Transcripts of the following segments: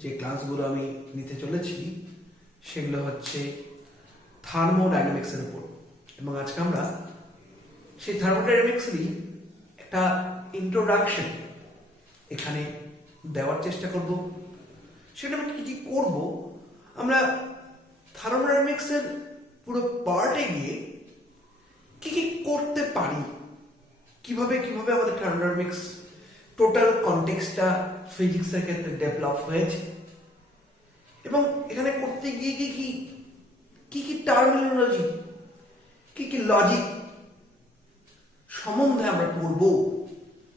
যে ক্লাসগুলো আমি নিতে চলেছি সেগুলো হচ্ছে থার্মোডাইনামিক্সের উপর, এবং আজকে আমরা সেই থার্মোডাইনামিক্সেরই একটা ইন্ট্রোডাকশন এখানে দেওয়ার চেষ্টা করব। সেটা আমি কি করব, আমরা থার্মোডাইনামিক্সের পুরো পার্টে গিয়ে কি কি করতে পারি, কিভাবে কিভাবে আমাদের থার্মোডাইনামিক্স টোটাল কনটেক্সটটা ফিজিক্সের ক্ষেত্রে ডেভেলপ হয়েছে, এবং এখানে করতে গিয়ে কি কি কি কি টার্মিনোলজি, কি কি লজিক সম্বন্ধে আমরা পড়ব,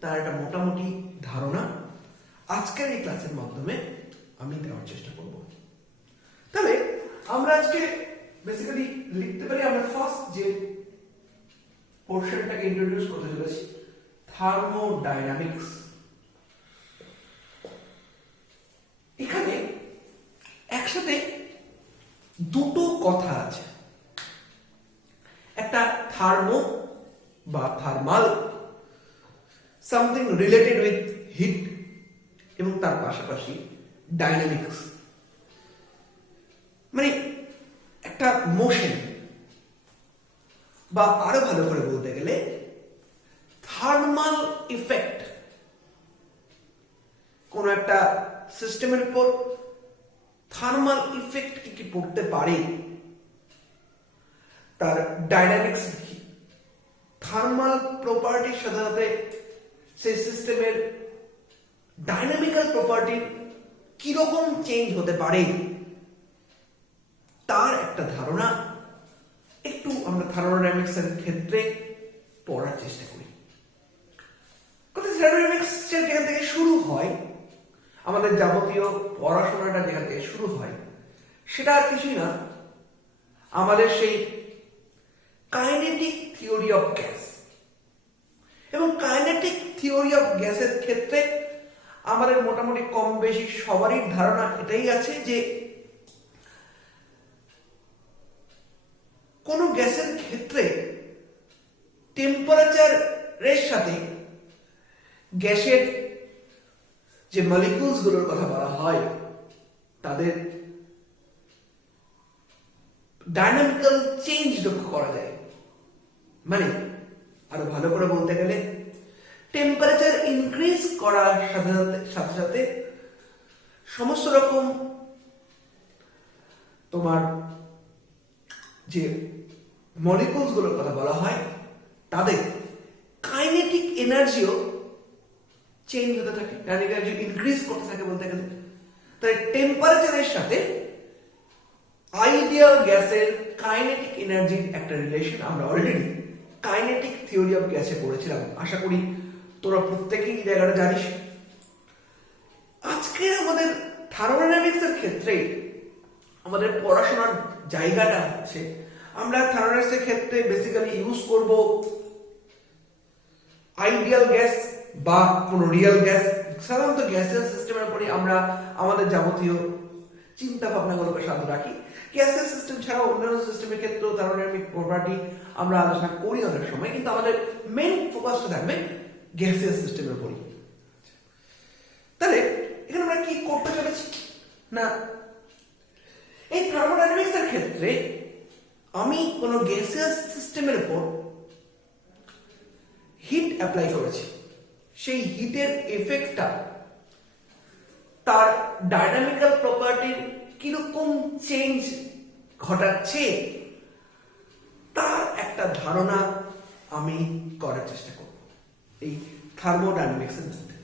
তার একটা মোটামুটি ধারণা আজকের এই ক্লাসের মাধ্যমে আমি দেওয়ার চেষ্টা করব। তবে আমরা আজকে বেসিক্যালি লিখতে পারি, আমরা ফার্স্ট যে পোর্শনটাকে ইন্ট্রোডিউস করতে চলেছি থার্মোডাইনামিক্স। এখানে একসাথে দুটো কথা আছে, একটা থার্মো বা thermal, something related with heat, এবং তার পাশাপাশি ডাইনামিক্স, মানে একটা মোশন, বা আরো ভালো করে বলতে গেলে থার্মাল ইফেক্ট। কোন একটা সিস্টেমের উপর থার্মাল ইফেক্ট কি কি পড়তে পারে, তার ডাইনামিক্স কি, থার্মাল প্রপার্টির সাথে সাথে সেই সিস্টেমের ডাইনামিক্যাল প্রপার্টির কিরকম চেঞ্জ হতে পারে, তার একটা ধারণা একটু আমরা থার্মোডাইনামিক্সের ক্ষেত্রে পড়ার চেষ্টা করি। থার্মোডাইনামিক্স যেখান থেকে শুরু হয়, আমাদের যাবতীয় পড়াশোনাটা যেখান থেকে শুরু হয়, সেটা আর কিছুই না, আমাদের সেই কাইনেটিক থিওরি অফ গ্যাস। এবং কাইনেটিক থিওরি অফ গ্যাসের ক্ষেত্রে আমাদের মোটামুটি কম বেশি সবারই ধারণা এটাই আছে যে কোন গ্যাসের ক্ষেত্রে টেম্পারেচারের সাথে গ্যাসের যে মলিকিউলস গুলোর কথা বলা হয় তাদের ডাইনামিক্যাল চেঞ্জ লক্ষ্য করা যায়। মানে আরো ভালো করে বলতে গেলে টেম্পারেচার ইনক্রিজ করার সাথে সাথে সাথে সমস্ত রকম তোমার যে মলিকুলস গুলোর কথা বলা হয় তাদের কাইনেটিক এনার্জিও চেঞ্জ হতে থাকে, কাইনেটিক এনার্জি ইনক্রিজ করতে থাকে বলতে গেলে। তাই টেম্পারেচারের সাথে আইডিয়াল গ্যাসের কাইনেটিক এনার্জির একটা রিলেশন আমরা অলরেডি কাইনেটিক থিওরি অফ গ্যাসে পড়েছিলাম। আশা করি তোরা প্রত্যেকেই এই জায়গাটা জানিস। আজকে আমাদের থার্মোডাইনামিক্সের ক্ষেত্রে আমাদের পড়াশোনার জায়গাটা হচ্ছে, আমরা থার্মোডাইনামিক্সের ক্ষেত্রে বেসিক্যালি ইউজ করব আইডিয়াল গ্যাস বা কোন রিয়েল গ্যাস। সাধারণত গ্যাসের সিস্টেমের উপরে আমরা আমাদের যাবতীয় চিন্তা ভাবনাগুলোকে সাধু রাখি। গ্যাসের সিস্টেম ছাড়াও অন্যান্য সিস্টেমের ক্ষেত্রেও থার্মোডাইনামিক প্রপার্টি আমরা আলোচনা করি অনেক সময়, কিন্তু আমাদের মেইন ফোকাসটা থাকবে গ্যাসিয়াস সিস্টেমের উপরই। তাহলে এখানে আমরা কি করতে চলেছি না, এই থার্মোডাইনামিক্সের ক্ষেত্রে আমি কোন গ্যাসিয়াস সিস্টেমের উপর হিট অ্যাপ্লাই করেছি, সেই হিটের এফেক্টটা তার ডাইনামিক্যাল প্রপার্টির কিরকম চেঞ্জ ঘটাচ্ছে তার একটা ধারণা আমি করার চেষ্টা করব এই থার্মোডাইনামিক্সের মধ্যে।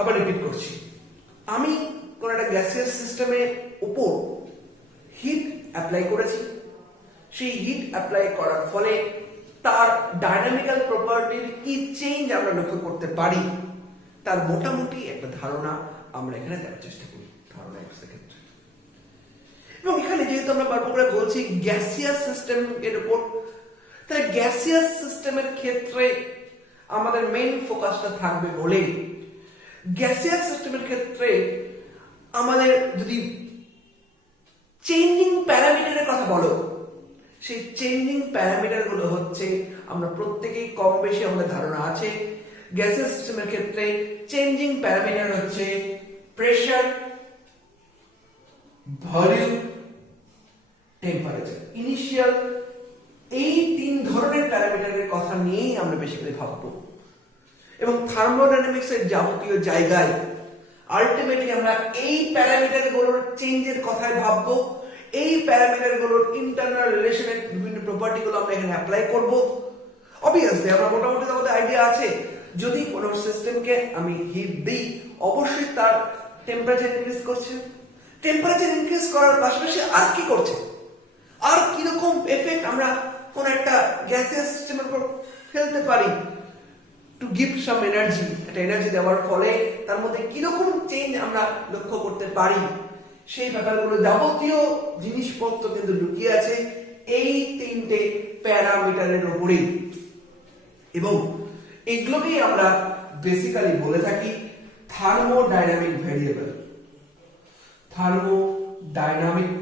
আবার রিপিট করছি, আমি কোন একটা গ্যাসিয়াস সিস্টেমের উপর হিট অ্যাপ্লাই করেছি, সেই হিট অ্যাপ্লাই করার ফলে তার ডাইনামিক্যাল প্রপার্টির কি চেঞ্জ আমরা লক্ষ্য করতে পারি, তার মোটামুটি একটা ধারণা আমরা এখানে দেওয়ার চেষ্টা করি থার্মোডাইনামিক্সের ক্ষেত্রে। এবং এখানে যেহেতু আমরা বারবার করে বলছি গ্যাসিয়াস সিস্টেম এর উপর, তাহলে গ্যাসিয়াস সিস্টেমের ক্ষেত্রে আমাদের মেইন ফোকাসটা থাকবে বলে গ্যাসিয়াস সিস্টেমের ক্ষেত্রে আমাদের যদি চেঞ্জিং প্যারামিটারের কথা বলো, সেই চেঞ্জিং প্যারামিটার গুলো হচ্ছে, আমরা প্রত্যেকেই কম বেশি আমাদের ধারণা আছে গ্যাসিয়াস সিস্টেমের ক্ষেত্রে চেঞ্জিং প্যারামিটার হচ্ছে প্রেসার, ভলিউম, টেম্পারেচার, ইনিশিয়াল। এই তিন ধরনের প্যারামিটারের কথা নিয়েই আমরা বেশি করে ভাববো এবং থার্মোডাইনামিক্সের যাবতীয় জায়গায় আলটিমেটলি আমরা এই প্যারামিটারগুলোর চেঞ্জের কথাই ভাববো। এই প্যারামিটারগুলোর ইন্টারনাল রিলেশনের বিভিন্ন প্রপার্টিগুলো আমরা এখানে অ্যাপ্লাই করব। অবভিয়াসলি আমরা মোটামুটি আমাদের আইডিয়া আছে, যদি কোনো সিস্টেমকে আমি হিট দিই অবশ্যই তার টেম্পারেচার ইনক্রিজ করছে। টেম্পারেচার ইনক্রিজ করার পাশাপাশি আর কি করছে, আর কিরকম এফেক্ট আমরা কোন একটা গ্যাসিয়াস সিস্টেমের উপর ফেলতে পারি টু গিভ সাম এনার্জি। একটা এনার্জি দেওয়ার ফলে তার মধ্যে কিরকম চেঞ্জ আমরা লক্ষ্য করতে পারি, সেই ব্যাপারগুলো যাবতীয় জিনিসপত্র কিন্তু লুকিয়ে আছে এই তিনটে প্যারামিটারের উপরেই। এবং এগুলোকেই আমরা বেসিক্যালি বলে থাকি থার্মোডাইনামিক ভেরিয়েবল। থার্মোডাইনামিক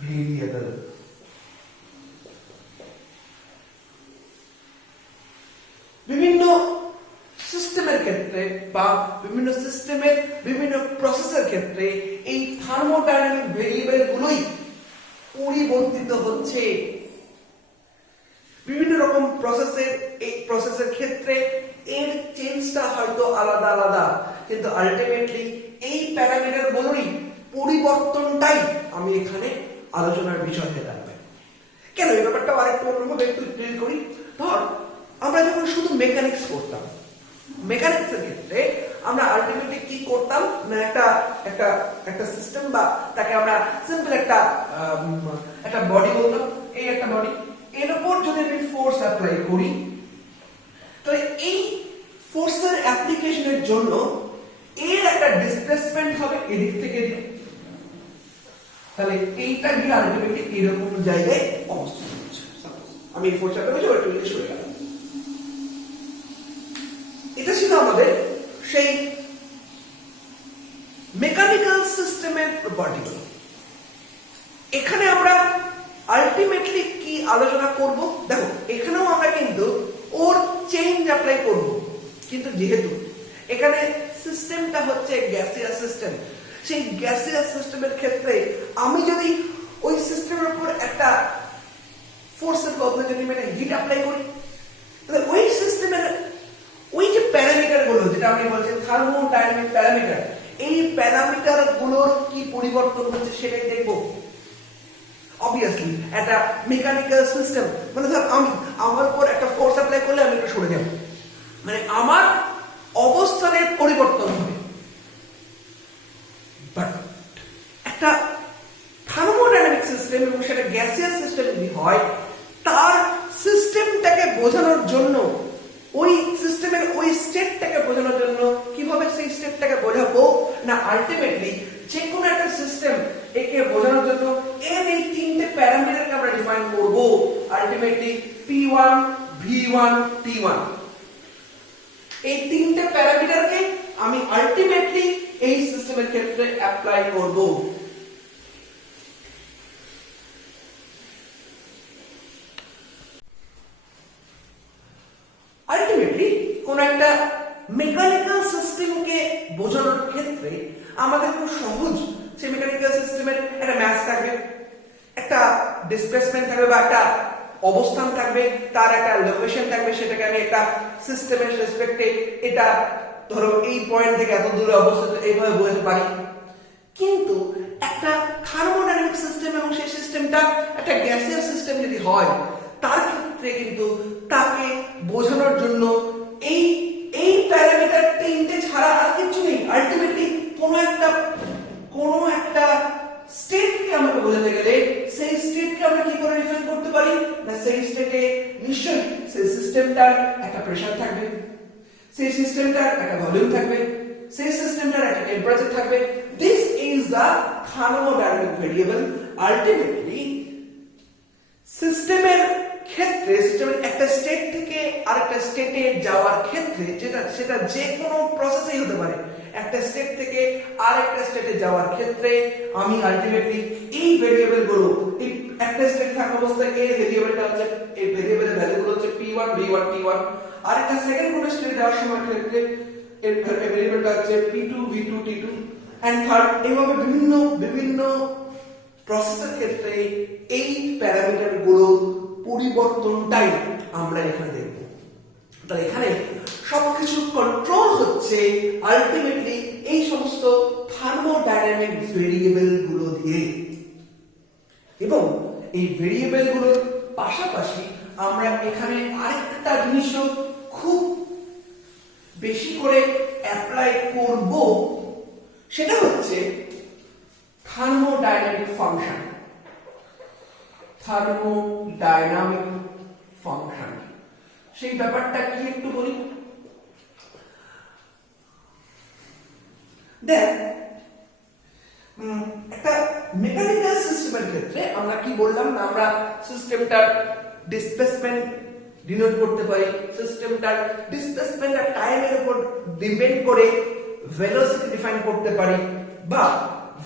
ভেরিয়েবল বিভিন্ন সিস্টেমের ক্ষেত্রে বা বিভিন্ন সিস্টেমের বিভিন্ন প্রসেসের ক্ষেত্রে এই থার্মোডাইনামিক ভেরিয়েবল গুলোই পরিবর্তিত হচ্ছে। বিভিন্ন রকম প্রসেসের ক্ষেত্রে এর চেঞ্জটা হয়তো আলাদা আলাদা, কিন্তু আলটিমেটলি এই প্যারামিটার গুলোরই পরিবর্তনটাই আমি এখানে আলোচনার বিষয় হয়ে দাঁড়াবে। কেন এই ব্যাপারটা আরেকটু অন্যভাবে একটু ক্লিয়ার করি। ধর আমরা যখন শুধু মেকানিক্স করতাম, মেকানিক্সের ক্ষেত্রে আমরা আলটিমেটলি কি করতাম না, একটা সিস্টেম বা তাকে আমরা সিম্পল একটা বডি বলতাম, এই একটা বডি, এর উপর যদি আমি ফোর্স অ্যাপ্লাই করি তাহলে এই ফোর্সের অ্যাপ্লিকেশনের জন্য এর একটা ডিসপ্লেসমেন্ট হবে এদিক থেকে এদিকে, তাহলে এইটা গিয়ে আলটিমেটলি এরকম জায়গায় অবস্থান করছে। আমি এই ফোর্স অ্যাপ্লাই করছি, ওটা সরে গেল। এটা ছিল আমাদের সেই মেকানিক্যাল সিস্টেমের প্রপার্টি। এখানে আমরা আলটিমেটলি কি আলোচনা করব, দেখো এখানেও আমরা কিন্তু ওর চেঞ্জ অ্যাপ্লাই করব, কিন্তু যেহেতু এখানে সিস্টেমটা হচ্ছে গ্যাসিয়াস সিস্টেম, সেই গ্যাসিয়াস সিস্টেমের ক্ষেত্রে আমি যদি ওই সিস্টেমের উপর একটা ফোর্সের বদলে যদি মানে হিট অ্যাপ্লাই করি, তাহলে ওই সিস্টেমের ওই যে প্যারামিটার গুলো যেটা আমি বলছি থার্মোডাইনামিক প্যারামিটার, এই প্যারামিটার গুলোর কি পরিবর্তন হচ্ছে সেটাই দেখবো। অবভিয়াসলি একটা মেকানিক্যাল সিস্টেম মানে ধর আমার উপর একটা ফোর্স অ্যাপ্লাই করলে আমি একটু সরে যাব, মানে আমার অবস্থানের পরিবর্তন হবে। বাট একটা থার্মোডাইনামিক সিস্টেম এবং সেটা গ্যাসিয়াস সিস্টেম যদি হয়, তার সিস্টেমটাকে বোঝানোর জন্য ওই সিস্টেমের ওই স্টেটটাকে বোঝানোর জন্য কিভাবে সেই স্টেটটাকে বোঝাবো না, আলটিমেটলি যে কোনো একটা সিস্টেম একে বোঝানোর জন্য এর এই তিনটে প্যারামিটারকে আমরা ডিফাইন করব। আলটিমেটলি P1, V1, T1, এই তিনটে প্যারামিটারকে আমি আলটিমেটলি এই সিস্টেমের ক্ষেত্রে অ্যাপ্লাই করব। আলটিমেটলি কোন একটা মেকানিক্যাল সিস্টেমকে বোঝানোর ক্ষেত্রে আমাদের খুব সহজ সেই মেকানিক্যাল সিস্টেমের একটা ম্যাস থাকবে, একটা ডিসপ্লেসমেন্ট থাকবে বা একটা অবস্থান থাকবে, তার একটা লোকেশন থাকবে, সেটাকে আমি একটা সিস্টেমের রেসপেক্টে এটা ধরো এই পয়েন্ট থেকে এত দূরে অবস্থিত এইভাবে বোঝাতে পারি। কিন্তু একটা থার্মোডাইনামিক সিস্টেম এবং সেই সিস্টেমটা একটা গ্যাসিয়াস সিস্টেম যদি হয়, তার ক্ষেত্রে কিন্তু তাকে বোঝানোর জন্য এই এই প্যারামিটার তিনটে ছাড়া আর কিছু নেই। আলটিমেটলি কোনো একটা স্টেটকে আমাকে বোঝাতে গেলে সেই স্টেটকে আমরা কি করে ডিফাইন করতে পারি না, সেই স্টেটে নিশ্চয়ই সেই সিস্টেমটার একটা প্রেসার থাকবে, সেই সিস্টেমটার একটা ভলিউম থাকবে, সেই সিস্টেমটার একটা টেম্পারেচার থাকবে। This is the thermodynamic variable. Ultimately সিস্টেমের ক্ষেত্রে সিস্টেমের একটা স্টেট থেকে আরেকটা স্টেটে যাওয়ার ক্ষেত্রে সেটা যে কোনো প্রসেসই হতে পারে, একটা স্টেট থেকে আরেকটা স্টেটে যাওয়ার ক্ষেত্রে আমি আলটিমেটলি এই ভেরিয়েবল গুলো এই একটা স্টেট থাকা অবস্থায় এই ভেরিয়েবলটা হচ্ছে এই ভেরিয়েবলের ভ্যালুগুলো হচ্ছে P1, V1, T1, আর একটা সেকেন্ড কোনো স্টেট দেওয়ার সময় ক্ষেত্রে এর ভেরিয়েবলটা হচ্ছে p2 v2 t2 and third. এইভাবে বিভিন্ন বিভিন্ন প্রসেসের ক্ষেত্রে এই প্যারামিটার গুলো পরিবর্তনটাই আমরা এখানে দেখব। তাহলে এখানে সবকিছু কন্ট্রোল হচ্ছে আলটিমেটলি এই সমস্ত থার্মোডাইনামিক ভেরিয়েবল গুলো দিয়ে, এবং এই ভেরিয়েবল গুলোর পাশাপাশি আমরা এখানে আরেকটা জিনিসও খুব বেশি করে অ্যাপ্লাই করব, সেটা হচ্ছে থার্মোডাইনামিক ফাংশন। থার্মোডাইনামিক ফাংশন সেই ব্যাপারটা কি একটু বলি। দেখ, একটা মেকানিক্যাল সিস্টেমের ক্ষেত্রে আমরা কি বললাম না, আমরা সিস্টেমটার ডিসপ্লেসমেন্ট ডিনোট করতে পারি, সিস্টেমটার ডিসপ্লেসমেন্ট আর টাইমের উপর ডিপেন্ড করে ভেলোসিটি ডিফাইন করতে পারি, বা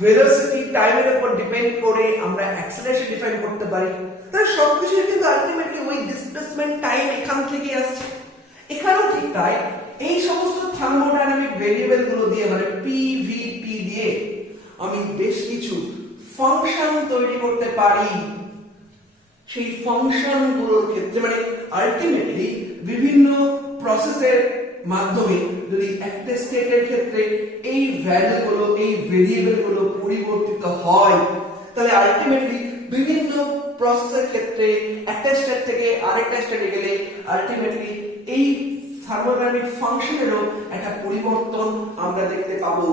ভেলোসিটি টাইমের উপর ডিপেন্ড করে আমরা অ্যাক্সেলারেশন ডিফাইন করতে পারি। তাহলে সবকিছু কিন্তু আলটিমেটলি ওই ডিসপ্লেসমেন্ট টাইম এখান থেকে আসছে। এখানেও ঠিক তাই, এই সমস্ত থার্মোডাইনামিক ভেরিয়েবল গুলো দিয়ে মানে পি ভি টি দিয়ে আমি বেশ কিছু ফাংশন তৈরি করতে পারি। সেই ফাংশন গুলোর ক্ষেত্রে মানে আলটিমেটলি বিভিন্ন প্রসেসের মাধ্যমে যদি একটা স্টেটের ক্ষেত্রে এই ভ্যালু গুলো এই ভেরিয়েবল গুলো পরিবর্তিত হয়, তাহলে আলটিমেটলি বিভিন্ন প্রসেসের ক্ষেত্রে একটা স্টেট থেকে আরেকটা স্টেটে গেলে আলটিমেটলি এই থার্মোডাইনামিক ফাংশনেরও একটা পরিবর্তন আমরা দেখতে পাবো।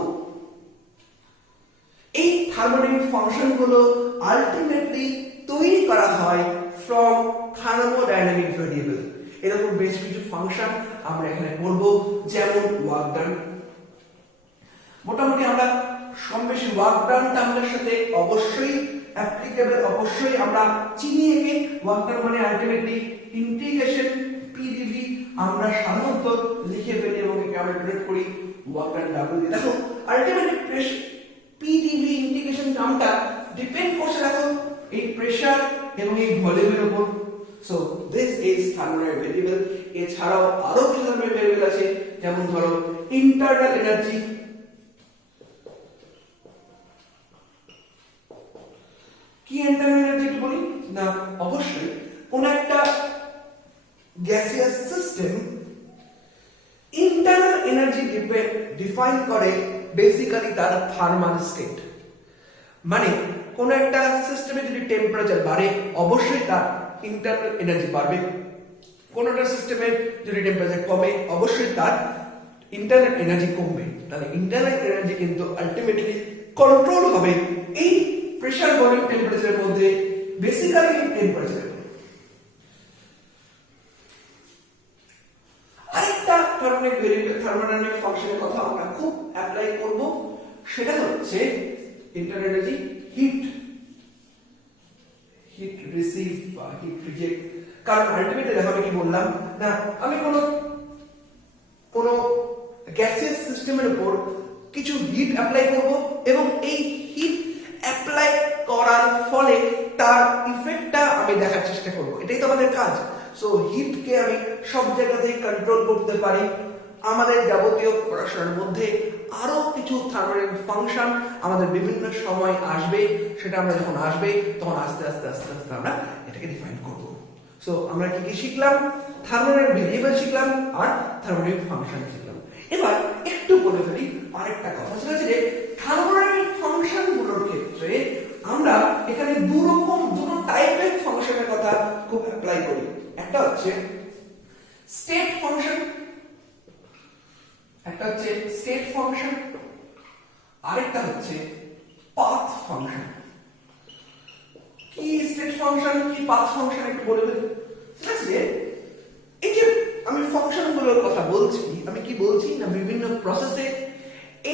এই থার্মোডাইনামিক ফাংশন গুলো আলটিমেটলি তৈরি করা হয় ফ্রম থার্মোডাইনামিক ভেরিয়েবল। এরকম বেশ কিছু ফাংশন আমরা এখানে পড়ব, যেমন ওয়ার্ক ডান। মোটামুটি আমরা কম বেশি ওয়ার্ক ডান টার্মের সাথে অবশ্যই অ্যাপ্লিকেবল, অবশ্যই আমরা চিনি একে। ওয়ার্ক ডান মানে আলটিমেটলি ইন্টিগ্রেশন পিডিভি আমরা সাধারণত লিখে ফেলি এবং একে আমরা ডিনোট করি ওয়ার্ক ডান ডাব্লিউ দিয়ে। দেখো আলটিমেটলি পিডিভি ইন্টিগ্রেশন টার্মটা ডিপেন্ড করছে দেখো এই প্রেসার এবং এই ভলিউমের উপর। So this is thermodynamic variable. এছাড়াও আরো কিছু ধরনের ভেরিয়েবল আছে, যেমন ধরো ইন্টারনাল এনার্জি। কি ইন্টারনাল এনার্জি বলি না, অবশ্যই কোন একটা gaseous system internal energy define করে বেসিক্যালি তার থার্মাল স্টেট। মানে কোন একটা সিস্টেমে যদি টেম্পারেচার বাড়ে অবশ্যই তার ইন্টারনাল এনার্জি বাড়বে, কোন একটা সিস্টেমের যদি টেম্পারেচার কমে অবশ্যই তার ইন্টারনাল এনার্জি কমবে। তাহলে ইন্টারনাল এনার্জি কিন্তু আলটিমেটলি কন্ট্রোল হবে এই প্রেসার ভলিউম টেম্পারেচারের মধ্যে, বেসিক্যালি টেম্পারেচার। আরেকটা থার্মোডাইনামিক ফাংশনের কথা আমরা খুব অ্যাপ্লাই করব, সেটা হচ্ছে ইন্টারনাল এনার্জি হিট রিসিভ বা হিট রিজেক্ট। কারণ আলটিমেটলি দেখো আমি কি বললাম না, আমি কোন গ্যাসিয়াস সিস্টেমের উপর কিছু হিট অ্যাপ্লাই করব এবং এই হিট অ্যাপ্লাই করার ফলে তার ইফেক্টটা আমি দেখার চেষ্টা করব, এটাই তো আমাদের কাজ। সো হিটকে আমি সব জায়গাতেই কন্ট্রোল করতে পারি। আমাদের যাবতীয় পড়াশোনার মধ্যে আরো কিছু থার্মোডাইনামিক ফাংশন আমাদের বিভিন্ন সময় আসবে, সেটা আমরা যখন আসবে তখন আস্তে আস্তে আস্তে আস্তে আমরা এটাকে ডিফাইন করব। সো আমরা কি কি শিখলাম? থার্মোডাইনামিক ভেরিয়েবল শিখলাম আর থার্মোডাইনামিক ফাংশন শিখলাম। এবার একটু বলে ফেলি আরেকটা কথা, সেটা হচ্ছে যে থার্মোডাইনামিক ফাংশন গুলোর ক্ষেত্রে আমরা এখানে দুটো টাইপের ফাংশনের কথা খুব অ্যাপ্লাই করি। একটা হচ্ছে স্টেট ফাংশন, আরেকটা হচ্ছে পাথ ফাংশন। কি স্টেট ফাংশন কি পাথ ফাংশন একটু বলে ফেলি। ঠিক আছে, এই যে আমি ফাংশন গুলোর কথা বলছি, আমি কি বলছি না বিভিন্ন প্রসেসে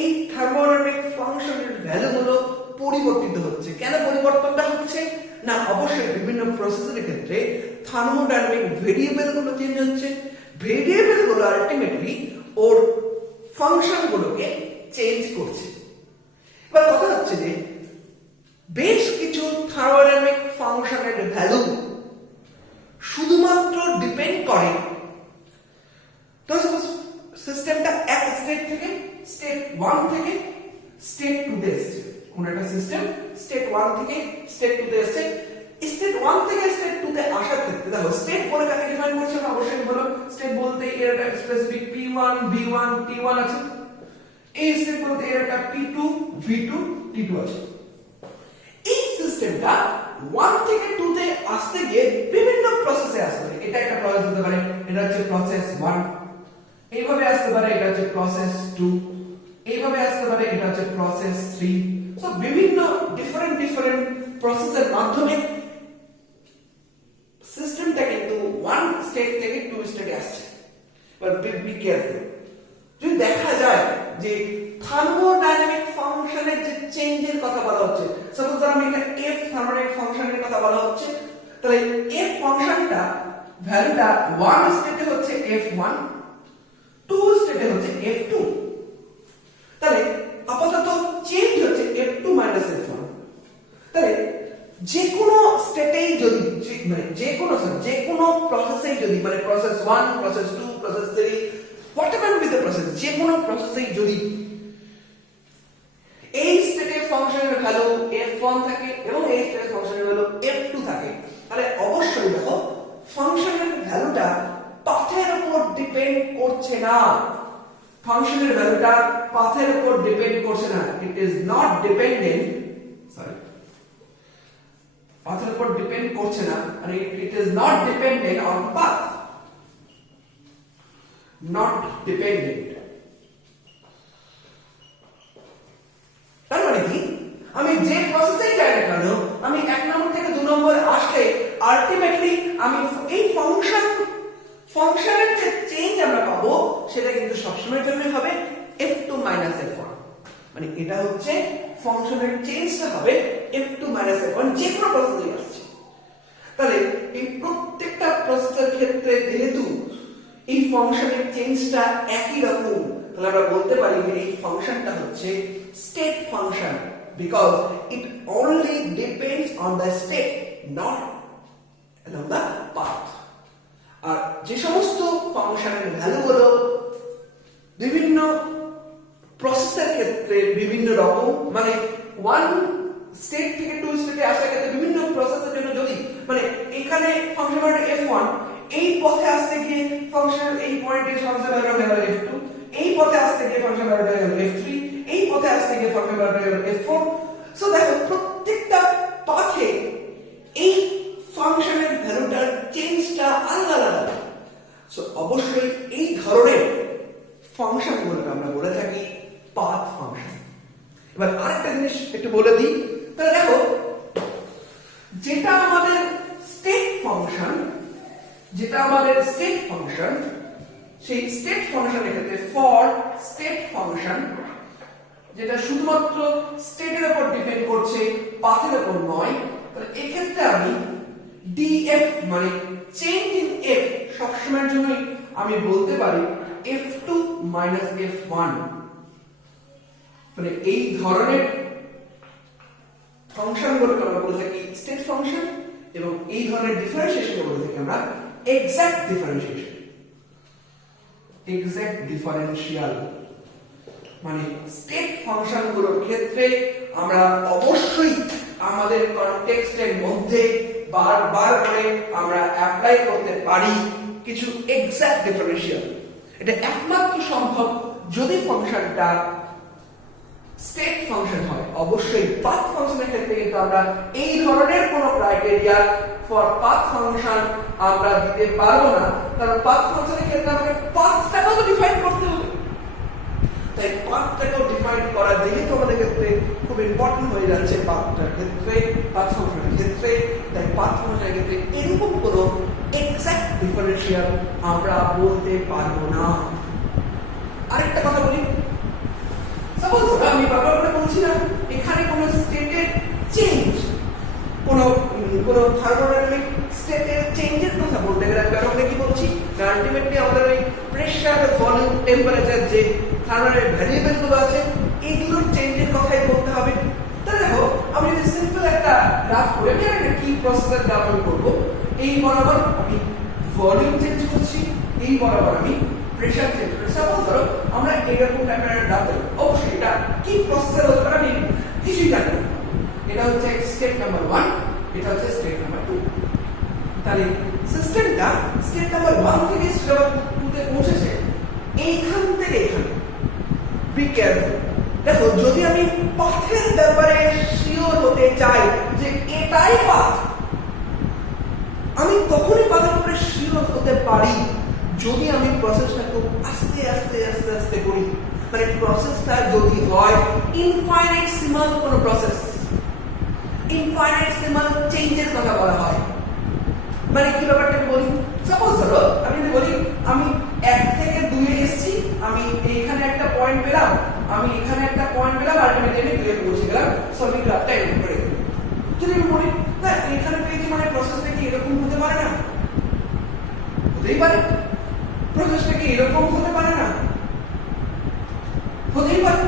এই থার্মোডাইনামিক ফাংশনের ভ্যালু গুলো পরিবর্তিত হচ্ছে। কেন পরিবর্তনটা হচ্ছে না, অবশ্যই বিভিন্ন প্রসেসের ক্ষেত্রে থার্মোডাইনামিক ভেরিয়েবল গুলো চেঞ্জ হচ্ছে। ভেরিয়েবল গুলো আলটিমেটলি ওর ফাংশন গুলোকে চেঞ্জ করছে। এবার কথা হচ্ছে যে বেশ কিছু থার্মোডাইনামিক ফাংশনের ভ্যালু শুধুমাত্র ডিপেন্ড করে সিস্টেম স্টেট 1 থেকে স্টেট 2 তে এসেছে। স্টেট 1 থেকে স্টেট 2 তে আসার ক্ষেত্রে দেখো স্টেট বলে কাকে ডিফাইন করছে আমরা অবশ্যই বলো স্টেট বলতে এর একটা স্পেসিফিক p1 b1 t1 আছে। এই স্টেট বলতে এর একটা p2 v2 t2 আছে। এই সিস্টেমটা 1 থেকে 2 তে আসতে গিয়ে বিভিন্ন প্রসেসে আসতে পারে। এটা একটা প্রসেস হতে পারে, এটা হচ্ছে প্রসেস 1। এইভাবে আসতে পারে, এটা হচ্ছে প্রসেস 2। এইভাবে আসতে পারে, এটা হচ্ছে প্রসেস 3। সো বিভিন্ন ডিফারেন্ট প্রসেসের মাধ্যমে সিস্টেমটা কিন্তু 1 স্টেট থেকে 2 স্টেটে আসছে। বাট বি কেয়ারফুল, যদি দেখা যায় যে থার্মোডাইনামিক ফাংশনের যে চেঞ্জের কথা বলা হচ্ছে, সাপোজ ধর আমি একটা f থার্মোডাইনামিক ফাংশনের কথা বলা হচ্ছে, তাহলে f ফাংশনটা ভ্যালুটা 1 স্টেটে হচ্ছে f1, 2 স্টেটে হচ্ছে f2। তাহলে আপাতত চেঞ্জ হচ্ছে f2 f1। তাহলে যে কোনো স্টেটেই যদি মানে যে কোনো প্রসেসেই যদি মানে process 1 process 2 process 3 whatever be the process, যে কোনো প্রসেসেই যদি এই স্টেটের ফাংশনের ভ্যালু f1 থাকে এবং এই স্টেটের ফাংশনের ভ্যালু f2 থাকে, তাহলে অবশ্যই দেখো ফাংশনের ভ্যালুটা পাথের উপর ডিপেন্ড করছে না। ফাংশনের ভ্যালুটা পাথের উপর ডিপেন্ড করছে না। ইট ইজ নট ডিপেন্ডেন্ট, পাথের উপর ডিপেন্ড করছে না, মানে it is not dependent on path, not dependent। তার মানে কি আমি যে প্রসেসেই যাই না কেন, আমি 1 নম্বর থেকে 2 নম্বর আসলে আলটিমেটলি আমি এই ফাংশনের যে চেঞ্জ আমরা পাবো সেটা কিন্তু সবসময়ের জন্য হবে f2 f1। মানে এটা হচ্ছে ফাংশনের চেঞ্জটা হবে f2 f1 যে কোনো প্রসেসেই আসছে। তাহলে এই প্রত্যেকটা প্রসেসের ক্ষেত্রে যেহেতু এই ফাংশনের চেঞ্জটা একই রকম, তাহলে আমরা বলতে পারি যে এই ফাংশনটা হচ্ছে state function, because it only depends on the state, not on the path. আর যে সমস্ত ফাংশনের ভ্যালুগুলো বিভিন্ন প্রসেসের ক্ষেত্রে বিভিন্ন রকম, মানে 1 স্টেট থেকে 2 স্টেটে আসার ক্ষেত্রে বিভিন্ন প্রসেসের জন্য যদি মানে এখানে ফাংশন ভ্যালু f1, এই পথে আসতে গিয়ে ফাংশন এই পয়েন্টে ফাংশন ভ্যালু হলো f2, এই পথে আসতে গিয়ে ফাংশন ভ্যালু হলো f3, এই পথে আসতে গিয়ে ফাংশন ভ্যালু হলো f4। সো দেখো প্রত্যেকটা পথে এই ফাংশনের ভ্যালুটার চেঞ্জটা আলাদা। সো অবশ্যই এই ধরনের ফাংশনগুলোকে আমরা বলে থাকি পাথ ফাংশন। এবার আরেকটা জিনিস একটু বলে দিই, তাহলে দেখো যেটা আমাদের স্টেট ফাংশন, সেই স্টেট ফাংশনের ক্ষেত্রে ফর স্টেট ফাংশন যেটা শুধুমাত্র স্টেটের উপর ডিপেন্ড করছে, পাথের উপর নয়, তাহলে এই ক্ষেত্রে আমি df মানে চেঞ্জ ইন f সবসময়ের জন্যই আমি বলতে পারি f2 f1। মানে এই ধরনের ফাংশনগুলোকে আমরা বলে থাকি স্টেট ফাংশন, এবং এই ধরনের ডিফারেন্সিয়েশনকে বলে থাকি আমরা এক্সাক্ট ডিফারেনশিয়াল। মানে স্টেট ফাংশনগুলোর ক্ষেত্রে আমরা অবশ্যই আমাদের কনটেক্সটের মধ্যে বারবার করে আমরা অ্যাপ্লাই করতে পারি কিছু এক্সাক্ট ডিফারেনশিয়াল। এটা একমাত্র সম্ভব যদি ফাংশনটা স্টেট ফাংশন হয়। অবশ্যই পাথ ফাংশনের ক্ষেত্রে কিন্তু আমরা এই ধরনের কোনো ক্রাইটেরিয়া ফর পাথ ফাংশন আমরা দিতে পারবো না, কারণ পাথ ফাংশনের ক্ষেত্রে আমাকে পাথটাকেও তো ডিফাইন করতে হবে। তাই পাথটাকেও ডিফাইন করা যেহেতু আমাদের ক্ষেত্রে খুব ইম্পর্টেন্ট হয়ে যাচ্ছে পাথটার ক্ষেত্রে, পাথ ফাংশনের ক্ষেত্রে, তাই পাথ ফাংশনের ক্ষেত্রে এরকম কোনো এক্সাক্ট ডিফারেনশিয়াল আমরা বলতে পারবো না। আরেকটা কথা বলি, সাপোজ আমি বারবার করে বলছিলাম এখানে কোনো স্টেটের চেঞ্জ, কোনো থার্মোডাইনামিক স্টেটের চেঞ্জের কথা বলতে গেলে আমরা কি বলছি, আলটিমেটলি আমাদের ওই প্রেসার, ভলিউম, টেম্পারেচার যে থার্মোডাইনামিক ভ্যারিয়েবল গুলো আছে এইগুলোর চেঞ্জের কথাই বলতে হবে। তাহলে দেখো আমি যদি সিম্পল একটা গ্রাফ করে একটা কি প্রসেসের গ্রাফ আমি করবো, এই বরাবর আমি ভলিউম চেঞ্জ করছি, এই বরাবর আমি প্রেসার চেঞ্জ করছি। সাপোজ ধরো আমরা এরকম টাইপের গ্রাফ দেবো, অবশ্যই এটা কি প্রসেসর হতে পারে আমি কিছুই জানি না, এটা হচ্ছে স্টেপ নাম্বার 1, এটা হচ্ছে স্টেপ নাম্বার 2। তাহলে সিস্টেমটা স্টেপ নাম্বার 1 থেকে স্টেপ নাম্বার 2 তে পৌঁছেছে এইখান থেকে এখানে। Be careful. দেখো, যদি আমি পাথের ব্যাপারে শিওর হতে চাই যে এটাই পাথ, আমি তখনই পাথের ব্যাপারে শিওর হতে পারি যদি আমি প্রসেসটা খুব আস্তে আস্তে আস্তে আস্তে করি। মানে প্রসেসটা যদি হয় ইনফাইনাইটসিমাল কোনো প্রসেস, ইনফাইনাইটসিমাল চেঞ্জের কথা বলা হয়। মানে কি ব্যাপারটাকে বলি, সাপোজ ধরো আমি যদি বলি আমি 1 থেকে 2 এ এসেছি, আমি এইখানে একটা পয়েন্ট পেলাম, আমি এখানে একটা পয়েন্ট পেলাম, আলটিমেটলি আমি 2 এ পৌঁছে গেলাম, সলভিং গ্রাফটা এরকম করে দিলাম। যদি আমি বলি না এখানে পেয়েছি মানে প্রসেসটা কি এরকম হতে পারে না? হতেই পারে। প্রসেসটা কি এরকম হতে পারে না? হতেই পারে।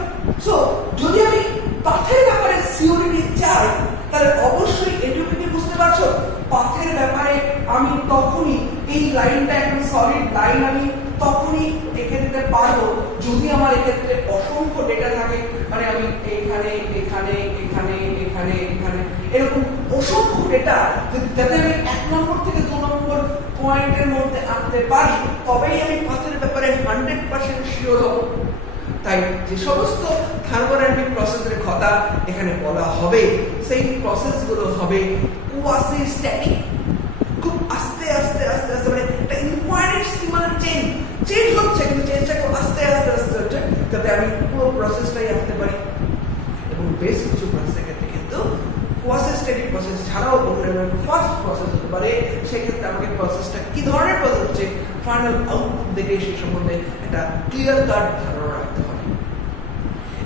সো যদি আমি পাথের ব্যাপারে সিওরিটি চাই, তাহলে অবশ্যই এটুকুনি বুঝতে পারছো পাথের ব্যাপারে আমি তখনই এই লাইনটা একদম সলিড লাইন আমি তখনই এঁকে দিতে পারবো যদি আমার এক্ষেত্রে অসংখ্য ডেটা থাকে। মানে আমি এখানে এখানে এখানে এখানে এখানে এরকম অসংখ্য ডেটা যাতে আমি 1 নম্বর থেকে 2 নম্বর পয়েন্টের মধ্যে আনতে পারি, তবেই আমি পাথের ব্যাপারে 100% শিওর হব। তাই যে সমস্ত থার্মোডাইনামিক প্রসেসের কথা এখানে বলা হবে, সেই প্রসেসগুলো হবে কোয়াসি স্ট্যাটিক। খুব আস্তে আস্তে আস্তে আস্তে মানে একটা ইনফাইনাইটসিমাল চেঞ্জ হচ্ছে, কিন্তু চেঞ্জটা খুব আস্তে আস্তে আস্তে হচ্ছে যাতে আমি পুরো প্রসেসটাই আনতে পারি। এবং বেশ কিছু প্রসেসের ক্ষেত্রে কিন্তু কোয়াসি স্ট্যাটিক প্রসেস ছাড়াও ফার্স্ট প্রসেস হতে পারে। সেক্ষেত্রে আমাকে প্রসেসটা কি ধরনের প্রসেস হচ্ছে ফাইনাল আউটপুট দেখে সেই সম্বন্ধে একটা ক্লিয়ার কাট ধারণা রাখতে হবে।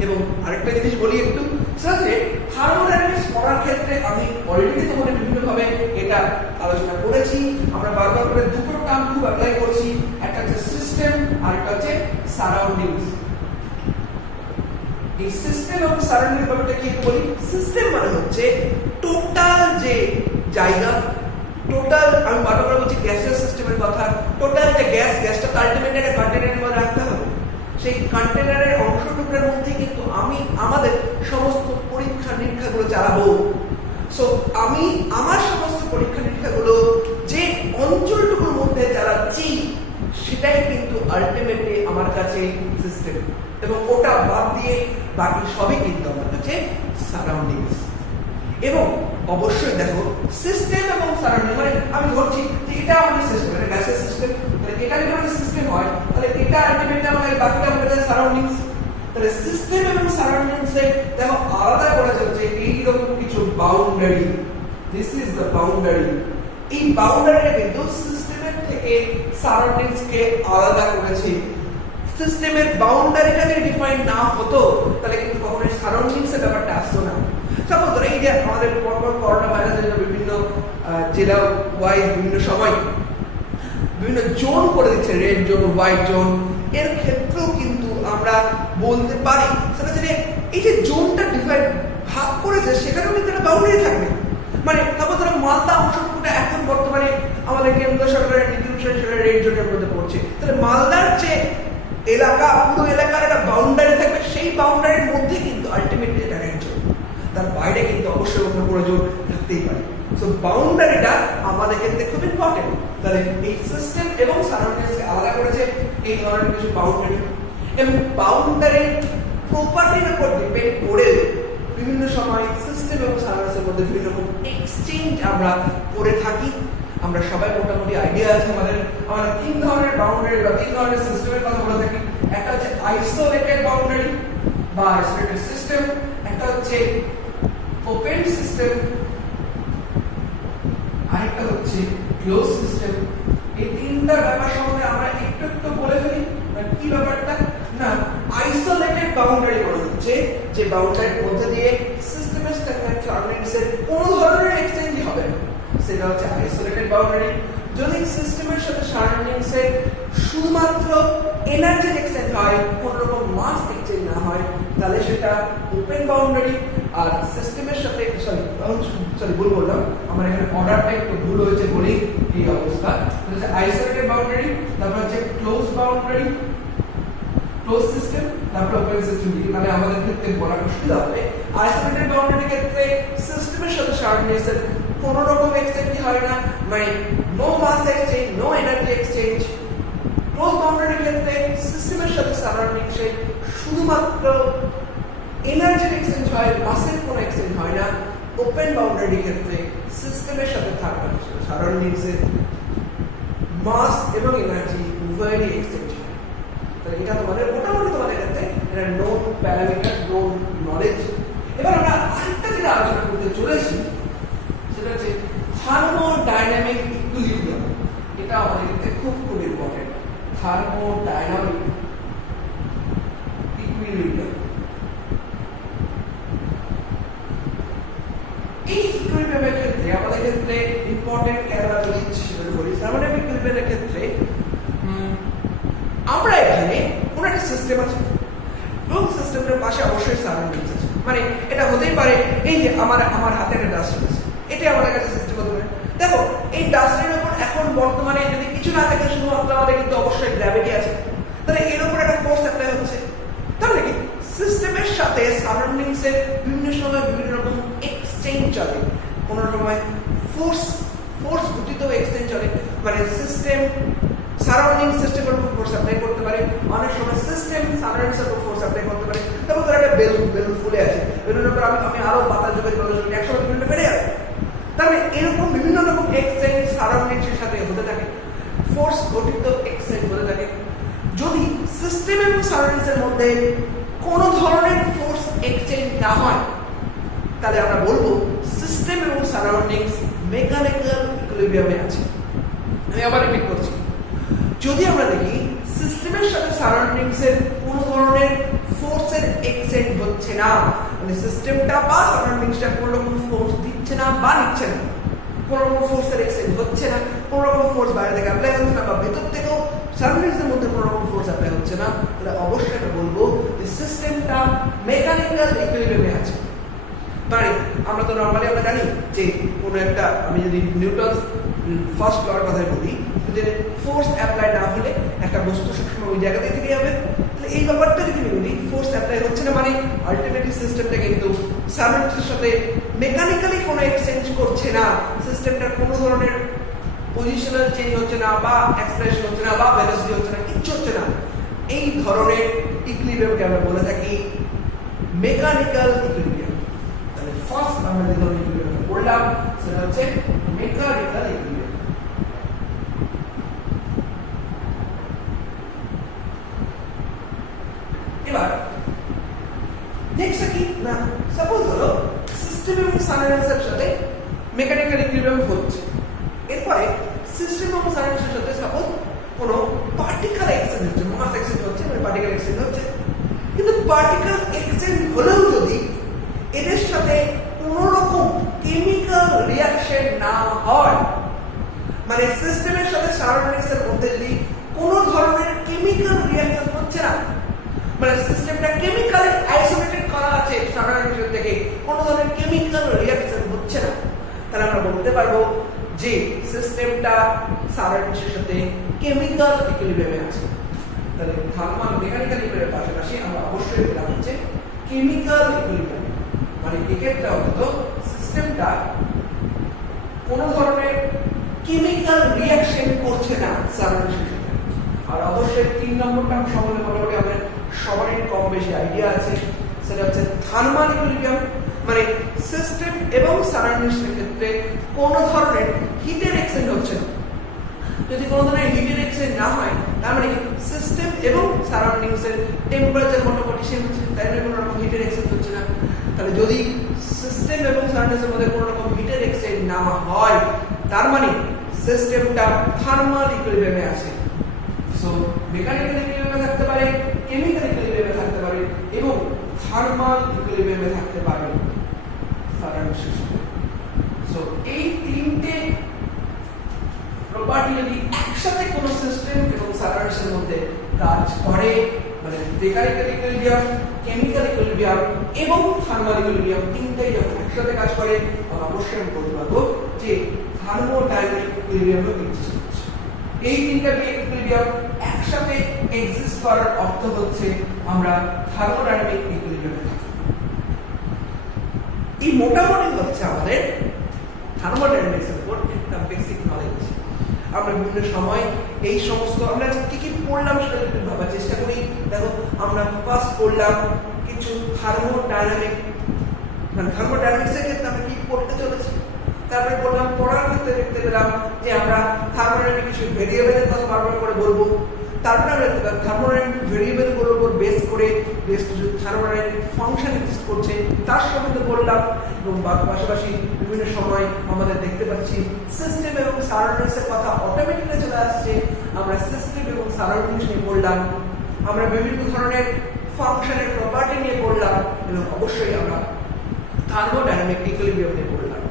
এবং আরেকটা জিনিস বলি একটু, সেটা হচ্ছে থার্মোডাইনামিক্স পড়ার ক্ষেত্রে আমি অলরেডি তোমাদের বিভিন্নভাবে এটা আলোচনা করেছি। আমরা বারবার করে দুটো টার্ম খুব অ্যাপ্লাই করছি, একটা হচ্ছে সিস্টেম আর একটা হচ্ছে সারাউন্ডিংস। এই সিস্টেম এবং সারাউন্ডিং ব্যাপারটা কি বলি, সিস্টেম মানে হচ্ছে টোটাল যে জায়গা, টোটাল আমি বারবার বলছি গ্যাসের সিস্টেমের কথা, টোটাল যে গ্যাসটা আলটিমেটলি একটা কন্টেনারের মধ্যে রাখতে হবে। সেই কন্টেনারের অংশটুকুর মধ্যে কিন্তু আমি আমাদের সমস্ত পরীক্ষা নিরীক্ষাগুলো চালাবো। সো আমি আমার সমস্ত পরীক্ষা নিরীক্ষাগুলো যে অঞ্চলটুকুর মধ্যে চালাচ্ছি সেটাই কিন্তু আলটিমেটলি আমার কাছে সিস্টেম, এবং ওটা বাদ দিয়ে বাকি সবই কিন্তু আমার কাছে সারাউন্ডিংস। এবং অবশ্যই দেখো সিস্টেম এবং সারাউন্ডিং মানে আমি ধরছি যে এটা আমাদের সিস্টেম, এটা গ্যাসের সিস্টেম, তাহলে এটা যদি আমাদের সিস্টেম হয় তাহলে এটা আলটিমেটলি আমাদের বাকিটা আমাদের কাছে সারাউন্ডিংস। তাহলে সিস্টেম এবং সারাউন্ডিংস এ দেখো আলাদা করা যাচ্ছে এইরকম কিছু boundary. This is the boundary. এই বাউন্ডারিটা কিন্তু সিস্টেমের থেকে সারাউন্ডিংস কে আলাদা করেছে। সিস্টেমের বাউন্ডারিটা যদি ডিফাইন না হতো তাহলে কিন্তু কখনোই সারাউন্ডিংস এর ব্যাপারটা আসতো না। সাপোজ ধরো এই যে আমাদের পরপর করোনা ভাইরাসের জন্য বিভিন্ন জেলা ওয়াইজ বিভিন্ন সময় বিভিন্ন জোন করে দিচ্ছে, রেড জোন, হোয়াইট জোন। এর ক্ষেত্রেও কিন্তু আমরা বলতে পারি সেটা যে এই যে জোনটা ডিফাইন ভাগ করেছে সেখানেও কিন্তু একটা বাউন্ডারি থাকবে। মানে তারপর ধরো মালদা অংশটুকুটা এখন বর্তমানে আমাদের কেন্দ্র সরকারের নীতি অনুসারে সেটা রেড জোনের মধ্যে পড়ছে। তাহলে মালদার যে এলাকা, পুরো এলাকার একটা বাউন্ডারি থাকবে, সেই বাউন্ডারির মধ্যে কিন্তু আলটিমেটলি এটা রেড জোন, তার বাইরে কিন্তু অবশ্যই অন্য কোনো জোন থাকতেই পারে। সো বাউন্ডারিটা আমাদের ক্ষেত্রে খুব ইম্পর্টেন্ট। তাহলে এই সিস্টেম এবং সারাউন্ডিংসকে আলাদা করেছে এই ধরনের কিছু বাউন্ডারি, এবং বাউন্ডারির প্রপার্টির উপর ডিপেন্ড করে বিভিন্ন সময় সিস্টেম এবং সারাউন্ডিংসের মধ্যে বিভিন্ন রকম এক্সচেঞ্জ আমরা করে থাকি। আমরা সবাই মোটামুটি আইডিয়া আছে আমাদের 3 ধরনের বাউন্ডারি বা 3 ধরনের সিস্টেমের কথা বলে থাকি। একটা হচ্ছে আইসোলেটেড বাউন্ডারি বা আইসোলেটেড সিস্টেম, একটা হচ্ছে ওপেন সিস্টেম, আরেকটা হচ্ছে ক্লোজ সিস্টেম। এই তিনটার ব্যাপার সম্বন্ধে আমরা একটু একটু বলে ফেলি। কি ব্যাপারটা না, আইসোলেটেড বাউন্ডারি বলা হচ্ছে যে বাউন্ডারির মধ্যে দিয়ে সিস্টেমের সাথে সারাউন্ডিংসের কোনো ধরনের এক্সচেঞ্জ হবে না, সেটা হচ্ছে আইসোলেটেড বাউন্ডারি। যদি সিস্টেমের সাথে সারাউন্ডিংসের শুধুমাত্র এনার্জির এক্সচেঞ্জ হয়, কোনো রকম মাস এক্সচেঞ্জ না হয়, তাহলে সেটা ওপেন বাউন্ডারি। আর সিস্টেমের সাথে সরি ভুল বললাম, আমার এখানে অর্ডারটা একটু ভুল হয়েছে বলেই এই অবস্থা। হচ্ছে আইসোলেটেড বাউন্ডারি, তারপর হচ্ছে ক্লোজ বাউন্ডারি, ক্লোজ সিস্টেম, তারপর ওপেন সিস্টেম। মানে আমাদের ক্ষেত্রে বলার সুবিধা হবে আইসোলেটেড বাউন্ডারির ক্ষেত্রে সারাউন্ডিংস এর কোনো রকম এক্সচেঞ্জ হয় না, মানে no mass exchange, no energy exchange. Close বাউন্ডারির ক্ষেত্রে সিস্টেমের সাথে সারাউন্ডিংস এর শুধুমাত্র এনার্জির এক্সচেঞ্জ হয়, মাসের কোনো এক্সচেঞ্জ হয় না। ওপেন বাউন্ডারির ক্ষেত্রে সিস্টেমের সাথে সারাউন্ডিংস এর মাস এবং এনার্জি উভয়েরই এক্সচেঞ্জ হয়। তাহলে এটা তোমাদের মোটামুটি তোমাদের ক্ষেত্রে এটা নোন প্যারামিটার, নোন নলেজ। এবার আমরা আরেকটা যেটা আলোচনা করতে চলেছি সেটা হচ্ছে থার্মোডাইনামিক ইকুইলিব্রিয়াম। এটা আমাদের ক্ষেত্রে খুব খুব ইম্পর্টেন্ট। থার্মোডাইনামিক ইকুইলিব্রিয়াম, এই ইকুইলিব্রিয়ামের ক্ষেত্রে আমাদের ক্ষেত্রে ইম্পর্টেন্ট ক্যাটাগরি সেটা বলি। থার্মোডাইনামিক ইকুইলিব্রিয়ামের ক্ষেত্রে আমরা এখানে কোন একটা সিস্টেম আছে এবং সিস্টেমের পাশে অবশ্যই সারাউন্ডিংস আছে। মানে এটা হতেই পারে এই যে আমার হাতে একটা ডাস্টবিন আছে, এটা আমাদের কাছে সিস্টেম হতে পারে। দেখো এই ডাস্টবিনের উপর এখন বর্তমানে যদি কিছু না থাকে শুধুমাত্র আমাদের কিন্তু অবশ্যই গ্র্যাভিটি আছে, তাহলে এর উপর একটা ফোর্স অ্যাপ্লাই হচ্ছে। তাহলে কি সিস্টেমের সাথে সারাউন্ডিংস এর বিভিন্ন সময় বিভিন্ন রকম এক্সচেঞ্জ চলে, কোন রকমের ফোর্স গঠিত এক্সচেঞ্জ চলে। মানে সিস্টেম সারাউন্ডিং সিস্টেমের উপর ফোর্স অ্যাপ্লাই করতে পারে, অনেক সময় সিস্টেম সারাউন্ডিংস এর উপর ফোর্স অ্যাপ্লাই করতে পারে। তারপর ধর একটা বেলুন ফুলে আছে, বেলুনের উপর আমি আরো বাতাস যোগাযোগ করলে একসময় বেলুনটা ফেটে যাবে। তাহলে এরকম বিভিন্ন রকম এক্সচেঞ্জ সারাউন্ডিংস এর সাথে হতে থাকে, ফোর্স গঠিত এক্সচেঞ্জ হতে থাকে। যদি সিস্টেম এবং সারাউন্ডিংস এর মধ্যে কোনো ধরনের ফোর্স এক্সচেঞ্জ না হয় তাহলে আমরা বলবো সিস্টেম এবং সারাউন্ডিংস মেকানিক্যাল ইকুইলিব্রিয়ামে আছে। আমি আবার রিপিট করছি, যদি আমরা দেখি সিস্টেমের সাথে সারাউন্ডিংস এর কোন ধরনের ফোর্সের এক্সচেঞ্জ হচ্ছে না, মানে সিস্টেমটা বা সারাউন্ডিংসটা কোন রকম ফোর্স দিচ্ছে না বা নিচ্ছে না, কোন রকম ফোর্সের এক্সচেঞ্জ হচ্ছে না, কোন রকম ফোর্স বাইরে থেকে অ্যাপ্লাই হচ্ছে না বা ভেতর থেকেও সারাউন্ডিংস এর মধ্যে কোন রকম ফোর্স অ্যাপ্লাই হচ্ছে না, তাহলে অবশ্যই আমরা বলবো যে সিস্টেমটা মেকানিক্যাল ইকুইলিব্রিয়ামে আছে। মানে আমরা তো নরমালি আমরা জানি যে কোনো একটা, আমি যদি নিউটনস ফার্স্ট লর কথাই বলি, যে ফোর্স অ্যাপ্লাই না হলে একটা বস্তু সবসময় ওই জায়গাতে থেকে যাবে। তাহলে এই ব্যাপারটা যদি বলি ফোর্স অ্যাপ্লাই হচ্ছে না, মানে আলটিমেটলি সিস্টেমটা কিন্তু সারাউন্ডিংসের সাথে মেকানিক্যালি কোনো এক্সচেঞ্জ করছে না, সিস্টেমটার কোনো ধরনের পজিশনাল চেঞ্জ হচ্ছে না বা অ্যাক্সেলারেশন হচ্ছে না বা ভেলোসিটি হচ্ছে না, কিচ্ছু হচ্ছে না। এই ধরনের ইকুইলিব্রিয়ামকে আমরা বলে থাকি মেকানিক্যাল ইকুইলিব্রিয়াম। তাহলে ফার্স্ট আমরা যে ধরনের ইকুইলিব্রিয়াম বললাম সেটা হচ্ছে মেকানিক্যাল ইকুইলিব্রিয়াম। এবার নেক্সট কি না, সাপোজ ধরো সিস্টেম এবং সারাউন্ডিংসের সাথে মেকানিক্যাল ইকুইলিব্রিয়াম হচ্ছে, এরপরে সিস্টেম এবং সারাউন্ডিংসের সাথে সাপোজ কোনো পার্টিকেল এক্সচেঞ্জ হচ্ছে, মাস এক্সচেঞ্জ হচ্ছে, মানে পার্টিকেল এক্সচেঞ্জ হচ্ছে। কিন্তু পার্টিকেল এক্সচেঞ্জ হলেও যদি এদের সাথে কোনো রকম কেমিক্যাল রিঅ্যাকশন না হয়, মানে সিস্টেমের সাথে সারাউন্ডিংসের মধ্যে যদি কোনো ধরনের কেমিক্যাল রিঅ্যাকশন হচ্ছে না, মানে সিস্টেমটা কেমিক্যালি আইসোলেটেড করা আছে সারাউন্ডিংস থেকে, কোনো ধরনের কেমিক্যাল রিঅ্যাকশন হচ্ছে না, তাহলে আমরা বলতে পারবো যে সিস্টেমটা সারাউন্ডিংসের সাথে কেমিক্যাল ইকুইলিব্রিয়ামে আছে। তাহলে থার্মাল মেকানিক্যাল ইকুইলিব্রিয়ামের পাশাপাশি আমরা অবশ্যই বললাম হচ্ছে কেমিক্যাল ইকুইলিব্রিয়াম, মানে এক্ষেত্রে হয়তো সিস্টেমটা কোনো ধরনের কেমিক্যাল রিঅ্যাকশন করছে না সারাউন্ডিংসের সাথে। আর অবশ্যই 3 নম্বরটা সম্বন্ধে মোটামুটি আমাদের সবারই কম বেশি আইডিয়া আছে, সেটা হচ্ছে থার্মাল ইকুইলিব্রিয়াম, মানে সিস্টেম এবং সারাউন্ডিংসের ক্ষেত্রে কোনো ধরনের হিটের এক্সচেঞ্জ হচ্ছে না। যদি কোনো ধরনের হিটের এক্সচেঞ্জ না হয় তার মানে সিস্টেম এবং সারাউন্ডিংসের টেম্পারেচার মোটামুটি সেম হচ্ছে, তাই মানে কোনো রকম হিটের এক্সচেঞ্জ হচ্ছে না। তাহলে যদি সিস্টেম এবং সারাউন্ডিংসের মধ্যে কোনো রকম হিটের এক্সচেঞ্জ না হয় তার মানে সিস্টেমটা থার্মাল ইকুইলিব্রিয়ামে আছে। সো মেকানিক্যাল ইকুইলিব্রিয়ামে থাকতে পারে, কেমিক্যাল ইকুইলিব্রিয়ামে থাকতে পারে এবং থার্মাল ইকুইলিব্রিয়ামে থাকতে পারে সারাউন্ডিংসের সাথে। সো এই তিনটে প্রপার্টি যদি একসাথে কোনো সিস্টেম এবং সারাউন্ডিংসের মধ্যে কাজ করে, মানে মেকানিক্যাল ইকুইলিব্রিয়াম, কেমিক্যাল ইকুইলিব্রিয়াম এবং থার্মাল ইকুইলিব্রিয়াম তিনটাই যখন একসাথে কাজ করে তখন অবশ্যই আমি বলতে পারবো যে থার্মোডাইনামিক ইকুইলিব্রিয়াম এক্সিস্ট করছে। এই তিনটা ইকুইলিব্রিয়াম একসাথে এক্সিস্ট করার অর্থ হচ্ছে আমরা থার্মোডাইনামিক ইকুইলিব্রিয়ামে থাকি। এই মোটামুটি হচ্ছে আমাদের থার্মোডাইনামিক্সের উপর একটা বেসিক নলেজ। আমরা বিভিন্ন সময় এই সমস্ত আমরা কি কি পড়লাম সেটা একটু ভাবার চেষ্টা করি। দেখো, আমরা ফার্স্ট পড়লাম কিছু থার্মোডাইনামিক, মানে থার্মোডাইনামিক্সের ক্ষেত্রে আমরা কি পড়তে চলেছি। তারপরে বললাম, পড়ার ক্ষেত্রে দেখতে পেলাম যে আমরা থার্মোডাইনামিক কিছু ভেরিয়েবলের কথা বারবার করে বলবো। তারপরে আমরা দেখতে পেলাম থার্মোডাইনামিক ভেরিয়েবলগুলোর উপর বেস করে বেশ কিছু থার্মোডাইনামিক ফাংশন এক্সিস্ট করছে তার সম্বন্ধে বললাম। এবং পাশাপাশি বিভিন্ন সময় আমাদের দেখতে পাচ্ছি সিস্টেম এবং সারাউন্ডিংসের কথা অটোমেটিক্যালি চলে আসছে। আমরা সিস্টেম এবং সারাউন্ডিংস নিয়ে পড়লাম, আমরা বিভিন্ন ধরনের ফাংশনের প্রপার্টি নিয়ে পড়লাম, এবং অবশ্যই আমরা থার্মোডাইনামিক ইকুইলিব্রিয়াম নিয়ে পড়লাম।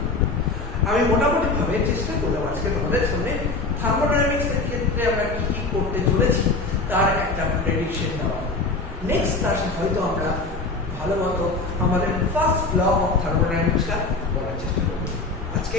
আমি মোটামুটি ভাবে চেষ্টা করলাম আজকে তোমাদের সামনে থার্মোডাইনামিক্স এর ক্ষেত্রে আমরা কি কি করতে চলেছি তার একটা প্রেডিকশন দেওয়া। নেক্সট ক্লাসে হয়তো আমরা ভালো মতো আমাদের ফার্স্ট ল অফ থার্মোডাইনামিক্সটা পড়ার চেষ্টা করব। আজকে